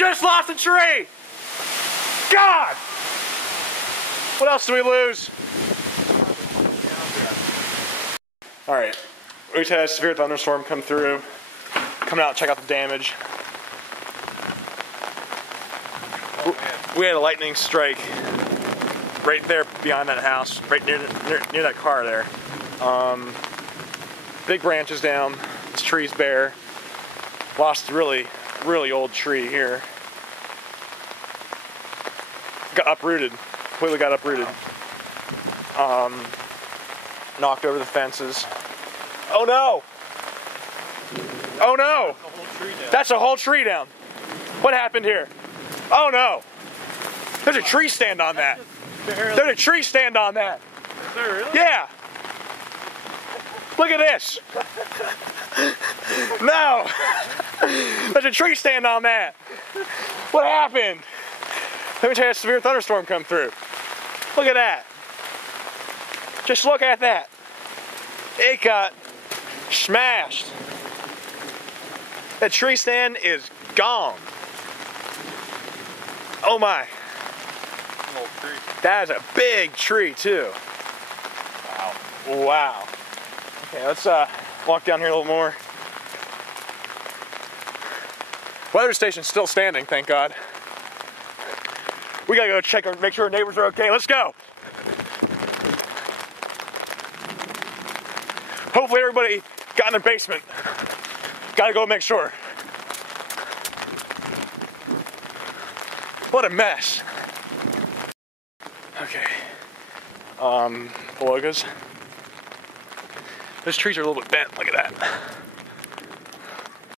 just lost a tree! God! What else do we lose? Alright, we just had a severe thunderstorm come through. Coming out, check out the damage. We had a lightning strike right there behind that house, right near that car there. Big branches down, this tree's bare. Lost a really old tree here. Got uprooted, completely got uprooted. Knocked over the fences. Oh no! Oh no! That's a whole tree down. What happened here? Oh no! There's a tree stand on that. There's a tree stand on that. Is there really? Yeah. Look at this. No. There's a tree stand on that. What happened? Let me tell you, a severe thunderstorm come through. Look at that. Just look at that. It got smashed. That tree stand is gone. Oh my. That is a big tree too. Wow. Wow. Okay, let's walk down here a little more. Weather station's still standing, thank God. We gotta go check and make sure our neighbors are okay. Let's go. Hopefully everybody got in the basement. Gotta go make sure. What a mess. Okay. Below goes. Those trees are a little bit bent. Look at that.